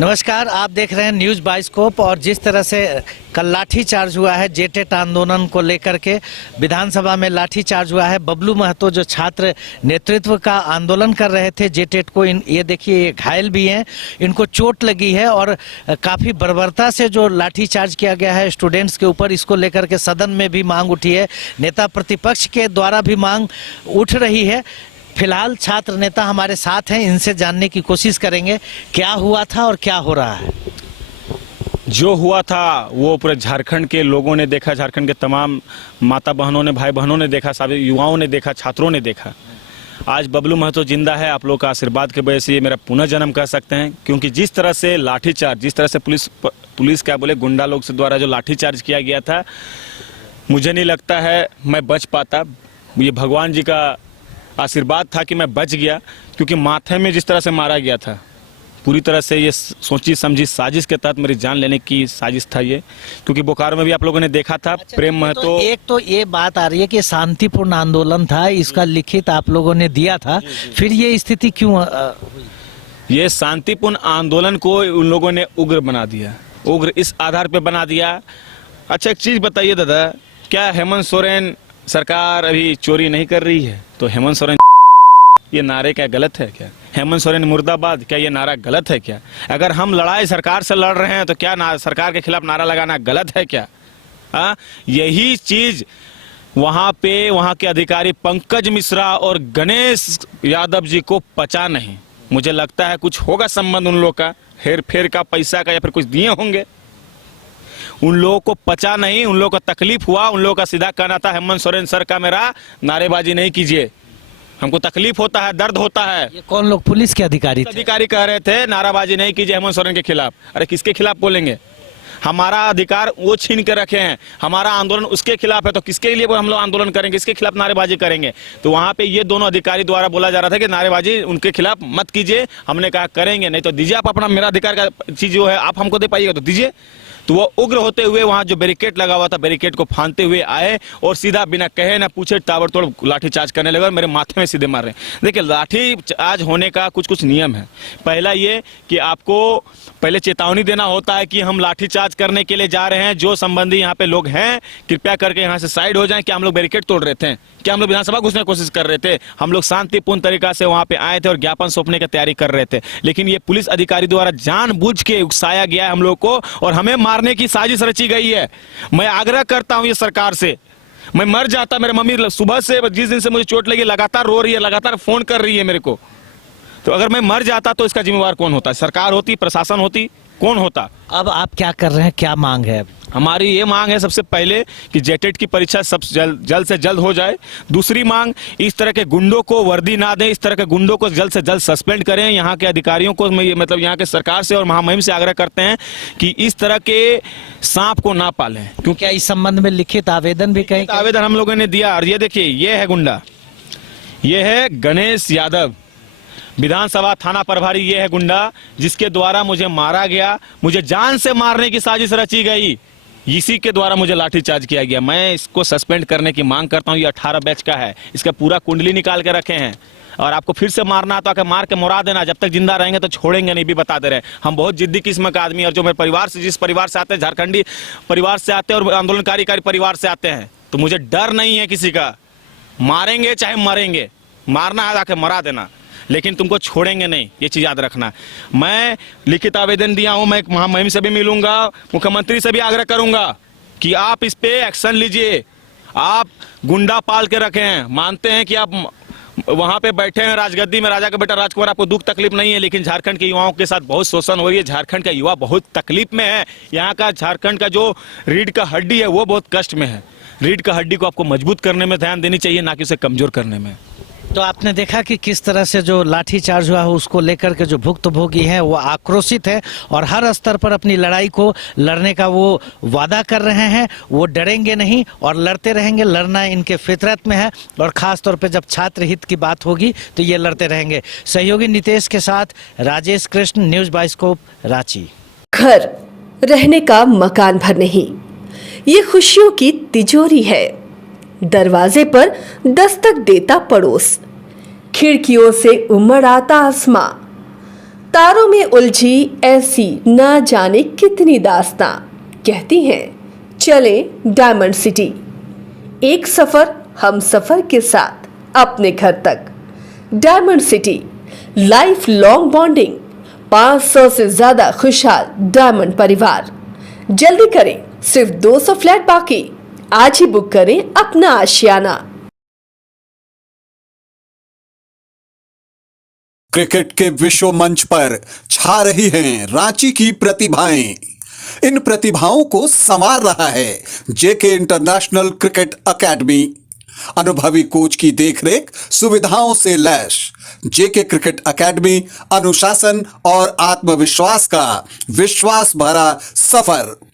नमस्कार, आप देख रहे हैं न्यूज़ बाइस्कोप। और जिस तरह से कल लाठी चार्ज हुआ है जेटेट आंदोलन को लेकर के, विधानसभा में लाठी चार्ज हुआ है। बबलू महतो जो छात्र नेतृत्व का आंदोलन कर रहे थे जेटेट को, ये देखिए ये घायल भी हैं, इनको चोट लगी है और काफ़ी बर्बरता से जो लाठी चार्ज किया गया है स्टूडेंट्स के ऊपर, इसको लेकर के सदन में भी मांग उठी है, नेता प्रतिपक्ष के द्वारा भी मांग उठ रही है। फिलहाल छात्र नेता हमारे साथ हैं, इनसे जानने की कोशिश करेंगे क्या हुआ था और क्या हो रहा है। जो हुआ था वो पूरे झारखंड के लोगों ने देखा, झारखंड के तमाम माता बहनों ने, भाई बहनों ने देखा, सभी युवाओं ने देखा, छात्रों ने देखा। आज बबलू महतो जिंदा है, आप लोग का आशीर्वाद की वजह से ये मेरा पुनर्जन्म कह सकते हैं। क्योंकि जिस तरह से लाठीचार्ज, जिस तरह से पुलिस क्या बोले, गुंडा लोग से द्वारा जो लाठीचार्ज किया गया था, मुझे नहीं लगता है मैं बच पाता। ये भगवान जी का आशीर्वाद था कि मैं बच गया, क्योंकि माथे में जिस तरह से मारा गया था, पूरी तरह से ये सोची समझी साजिश के तहत मेरी जान लेने की साजिश था ये। क्योंकि बोकारो में भी आप लोगों ने देखा था। प्रेम महतो, एक तो ये बात आ रही है कि शांतिपूर्ण आंदोलन था, इसका लिखित आप लोगों ने दिया था, फिर ये स्थिति क्यों ये शांतिपूर्ण आंदोलन को उन लोगों ने उग्र बना दिया। उग्र इस आधार पे बना दिया। अच्छा, एक चीज बताइए दादा, क्या हेमंत सोरेन सरकार अभी चोरी नहीं कर रही है? तो हेमंत सोरेन ये नारे क्या गलत है क्या? हेमंत सोरेन मुर्दाबाद, क्या ये नारा गलत है क्या? अगर हम लड़ाई सरकार से लड़ रहे हैं तो क्या सरकार के खिलाफ नारा लगाना गलत है क्या? यही चीज वहां के अधिकारी पंकज मिश्रा और गणेश यादव जी को पचा नहीं। मुझे लगता है कुछ होगा संबंध उन लोग का, हेर फेर का, पैसा का, या फिर कुछ दिए होंगे। उन लोगों को पचा नहीं, उन लोगों को तकलीफ हुआ। उन लोगों का सीधा कहना था हेमंत सोरेन सर का मेरा नारेबाजी नहीं कीजिए, हमको तकलीफ होता है, दर्द होता है। ये कौन लोग? पुलिस के अधिकारी कह रहे थे नाराबाजी नहीं कीजिए हेमंत सोरेन के खिलाफ। अरे किसके खिलाफ बोलेंगे? हमारा अधिकार वो छीन के रखे हैं, हमारा आंदोलन उसके खिलाफ है, तो किसके लिए हम लोग आंदोलन करेंगे, किसके खिलाफ नारेबाजी करेंगे? तो वहां पे ये दोनों अधिकारी द्वारा बोला जा रहा था कि नारेबाजी उनके खिलाफ मत कीजिए। हमने कहा करेंगे नहीं तो दीजिए आप अपना, मेरा अधिकार का चीज जो है आप हमको दे पाइएगा तो दीजिए। तो वो उग्र होते हुए वहां जो बैरिकेड लगा हुआ था, बैरिकेड को फांदते हुए आए और सीधा बिना कहे ना पूछे ताबड़तोड़ लाठी चार्ज करने लगे और मेरे माथे में सीधे मार रहे हैं। देखिए, लाठी चार्ज होने का कुछ कुछ नियम है। पहला ये कि आपको पहले चेतावनी देना होता है कि हम लाठी चार्ज करने के लिए जा रहे हैं, जो संबंधी यहाँ पे लोग हैं कृपया करके यहाँ से साइड हो जाएं। क्या हम लोग बैरिकेड तोड़ रहे थे? क्या हम लोग विधानसभा घुसने की कोशिश कर रहे थे? हम लोग शांतिपूर्ण तरीका से वहां पे आए थे और ज्ञापन सौंपने की तैयारी कर रहे थे। लेकिन ये पुलिस अधिकारी द्वारा जानबूझ के उकसाया गया है हम लोग को और हमें मारने की साजिश रची गई है। मैं आग्रह करता हूं ये सरकार से, मैं मर जाता, मेरी मम्मी सुबह से जिस दिन से मुझे चोट लगी लगातार रो रही है, लगातार फोन कर रही है मेरे को। तो अगर मैं मर जाता तो इसका जिम्मेवार कौन होता? सरकार होती, प्रशासन होती, कौन होता? अब आप क्या कर रहे हैं, क्या मांग है? हमारी ये मांग है सबसे पहले कि जेटेट की परीक्षा सब जल्द से जल्द हो जाए। दूसरी मांग, इस तरह के गुंडों को वर्दी ना दें, इस तरह के गुंडों को जल्द से जल्द सस्पेंड करें। यहाँ के अधिकारियों को, मतलब यहाँ के सरकार से और महामहिम से आग्रह करते हैं कि इस तरह के सांप को ना पालें। क्योंकि क्या इस संबंध में लिखित आवेदन भी कहीं? आवेदन हम लोगों ने दिया। और ये देखिए, ये है गुंडा, ये है गणेश यादव, विधानसभा थाना प्रभारी। ये है गुंडा जिसके द्वारा मुझे मारा गया, मुझे जान से मारने की साजिश रची गई, इसी के द्वारा मुझे लाठीचार्ज किया गया। मैं इसको सस्पेंड करने की मांग करता हूं। ये 18 बैच का है, इसका पूरा कुंडली निकाल के रखे हैं। और आपको फिर से मारना है तो आके मार के मुरा देना, जब तक जिंदा रहेंगे तो छोड़ेंगे नहीं, भी बता दे रहे हैं। हम बहुत जिद्दी किस्म का आदमी, और जो मेरे परिवार से, जिस परिवार से आते हैं, झारखंडी परिवार से आते हैं और आंदोलनकारी परिवार से आते हैं, तो मुझे डर नहीं है किसी का। मारेंगे चाहे मरेंगे, मारना है आके मरा देना, लेकिन तुमको छोड़ेंगे नहीं, ये चीज याद रखना। मैं लिखित आवेदन दिया हूं, मैं महामहिम से भी मिलूंगा, मुख्यमंत्री से भी आग्रह करूंगा कि आप इस पे एक्शन लीजिए। आप गुंडा पाल के रखे हैं, मानते हैं कि आप वहां पे बैठे हैं राजगद्दी में, राजा का बेटा राजकुमार, आपको दुख तकलीफ नहीं है, लेकिन झारखंड के युवाओं के साथ बहुत शोषण हो रही है। झारखंड का युवा बहुत तकलीफ में है। यहाँ का झारखंड का जो रीढ़ का हड्डी है वो बहुत कष्ट में है। रीढ़ का हड्डी को आपको मजबूत करने में ध्यान देनी चाहिए, ना कि उसे कमजोर करने में। तो आपने देखा कि किस तरह से जो लाठी चार्ज हुआ है उसको लेकर के जो भुक्तभोगी हैं वो आक्रोशित है और हर स्तर पर अपनी लड़ाई को लड़ने का वो वादा कर रहे हैं। वो डरेंगे नहीं और लड़ते रहेंगे, लड़ना इनके फितरत में है। और खास तौर पे जब छात्र हित की बात होगी तो ये लड़ते रहेंगे। सहयोगी नितेश के साथ राजेश कृष्ण, न्यूज़ बाइस्कोप, रांची। घर रहने का मकान भर नहीं, ये खुशियों की तिजोरी है। दरवाजे पर दस्तक देता पड़ोस, खिड़कियों से उमड़ आता आसमां, तारों में उलझी ऐसी ना जाने कितनी दास्तां कहती हैं चले डायमंड सिटी। एक सफर हम सफर के साथ अपने घर तक। Diamond city life long bonding, 500 से ज्यादा खुशहाल डायमंड परिवार। जल्दी करें, सिर्फ 200 फ्लैट बाकी। आज ही बुक करें अपना आशियाना। क्रिकेट के विश्व मंच पर छा रही हैं रांची की प्रतिभाएं। इन प्रतिभाओं को संवार रहा है जेके इंटरनेशनल क्रिकेट एकेडमी। अनुभवी कोच की देखरेख, सुविधाओं से लैस जेके क्रिकेट एकेडमी अनुशासन और आत्मविश्वास का विश्वास भरा सफर।